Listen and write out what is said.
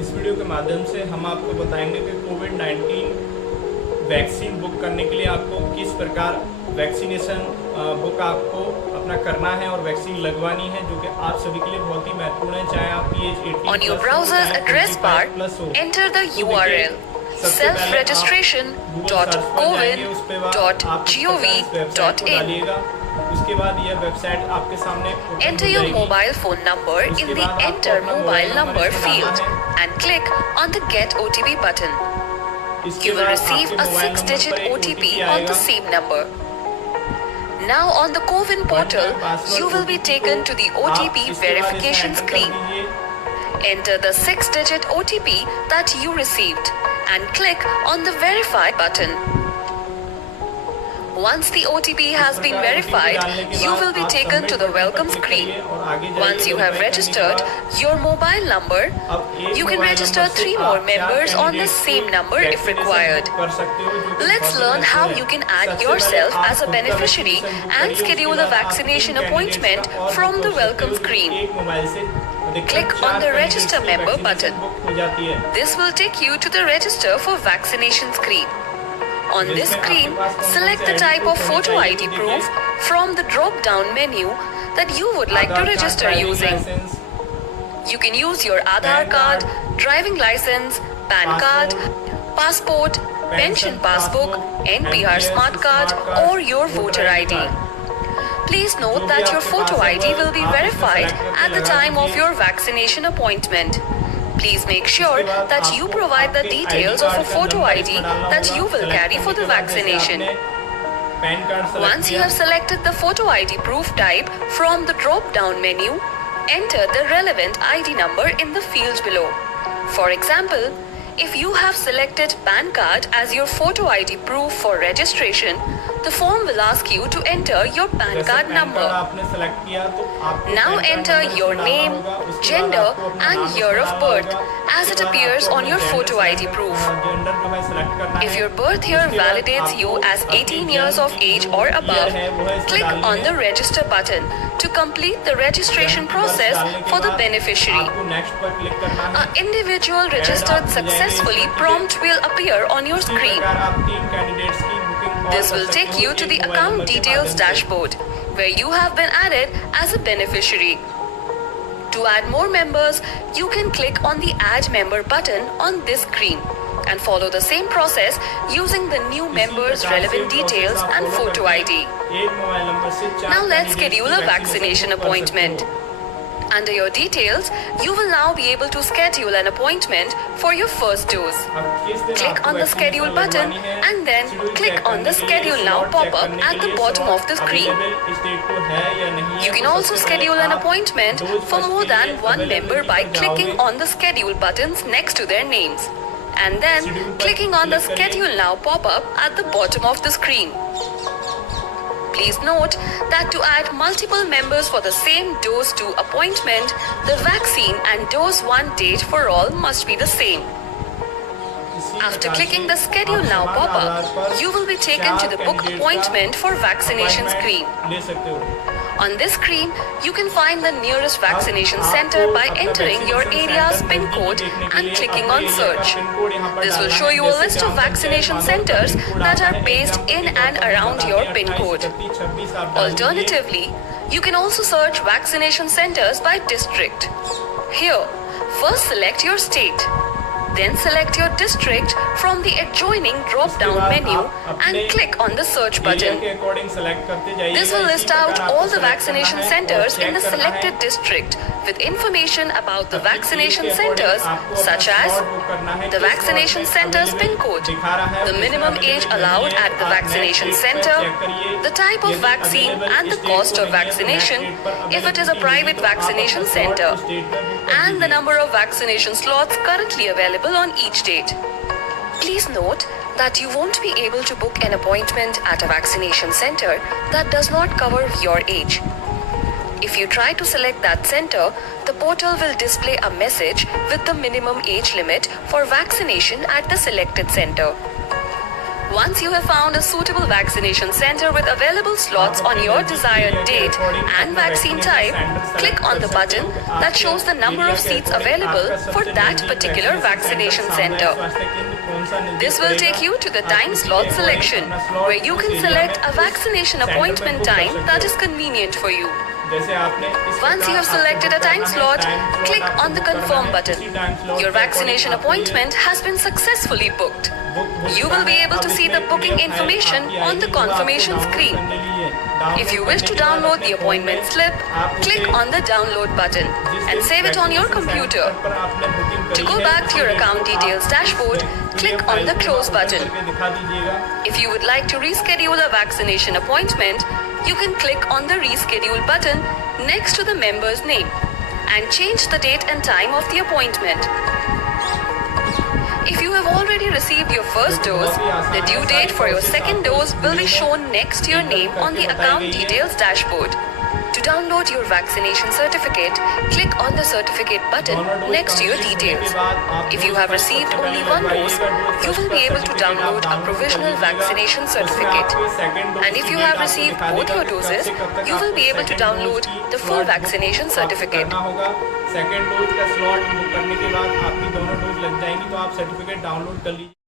इस वीडियो के माध्यम से हम आपको बताएंगे कि कोविड-19 वैक्सीन बुक करने के लिए आपको किस प्रकार वैक्सीनेशन बुक आपको अपना करना है और वैक्सीन लगवानी है, जो कि आप सभी के लिए बहुत ही महत्वपूर्ण है, चाहे आपकी as 18 On your browser's address bar, enter the URL selfregistration.covid.gov.in. उसके बाद यह वेबसाइट आपके सामने Enter your mobile phone number in the Enter Mobile Number field and click on the Get OTP button. You will receive a 6-digit OTP on the same number. Now on the CoWIN portal, you will be taken to the OTP verification screen. Enter the 6-digit OTP that you received and click on the Verify button. Once the OTP has been verified, you will be taken to the welcome screen. Once you have registered your mobile number, you can register 3 more members on the same number if required. Let's learn how you can add yourself as a beneficiary and schedule a vaccination appointment from the welcome screen. Click on the Register Member button. This will take you to the Register for Vaccination screen. On this screen, select the type of photo ID proof from the drop-down menu that you would like to register using. You can use your Aadhaar card, driving license, PAN card, passport, pension passbook, NPR smart card or your voter ID. Please note that your photo ID will be verified at the time of your vaccination appointment. Please make sure that you provide the details of a photo ID that you will carry for the vaccination. Once you have selected the photo ID proof type from the drop-down menu, enter the relevant ID number in the field below. For example, if you have selected PAN card as your photo ID proof for registration, the form will ask you to enter your PAN card number. Now enter your name, gender and year of birth as it appears on your photo ID proof. If your birth year validates you as 18 years of age or above, click on the Register button to complete the registration process for the beneficiary. An individual registered successfully prompt will appear on your screen. This will take you to the Account Details dashboard, where you have been added as a beneficiary. To add more members, you can click on the Add Member button on this screen and follow the same process using the new member's relevant details and photo ID. Now let's schedule a vaccination appointment. Under your details, you will now be able to schedule an appointment for your first dose. Click on the Schedule button and then click on the Schedule Now pop-up at the bottom of the screen. You can also schedule an appointment for more than one member by clicking on the Schedule buttons next to their names and then clicking on the Schedule Now pop-up at the bottom of the screen. Please note that to add multiple members for the same dose 2 appointment, the vaccine and dose 1 date for all must be the same. After clicking the Schedule Now pop-up, you will be taken to the Book Appointment for Vaccination screen. On this screen, you can find the nearest vaccination center by entering your area's PIN code and clicking on Search. This will show you a list of vaccination centers that are based in and around your PIN code. Alternatively, you can also search vaccination centers by district. Here, first select your state. Then select your district from the adjoining drop-down menu and click on the search button. This will list out all the vaccination centers in the selected district with information about the vaccination centers such as the vaccination center's PIN code, the minimum age allowed at the vaccination center, the type of vaccine and the cost of vaccination if it is a private vaccination center, and the number of vaccination slots currently available on each date. Please note that you won't be able to book an appointment at a vaccination center that does not cover your age. If you try to select that center, the portal will display a message with the minimum age limit for vaccination at the selected center. Once you have found a suitable vaccination center with available slots on your desired date and vaccine type, click on the button that shows the number of seats available for that particular vaccination center. This will take you to the time slot selection, where you can select a vaccination appointment time that is convenient for you. Once you have selected a time slot, click on the confirm button. Your vaccination appointment has been successfully booked. You will be able to see the booking information on the confirmation screen. If you wish to download the appointment slip, click on the download button and save it on your computer. To go back to your account details dashboard, click on the close button. If you would like to reschedule a vaccination appointment, you can click on the reschedule button next to the member's name and change the date and time of the appointment. If you have already received your first dose, the due date for your second dose will be shown next to your name on the account details dashboard. To download your vaccination certificate, click on the certificate button next to your details. If you have received only one dose, you will be able to download a provisional vaccination certificate. And if you have received both your doses, you will be able to download the full vaccination certificate. Second dose का slot book करने के बाद आपकी दोनों dose लग जाएंगी, तो आप सर्टिफिकेट डाउनलोड कर लीजिए।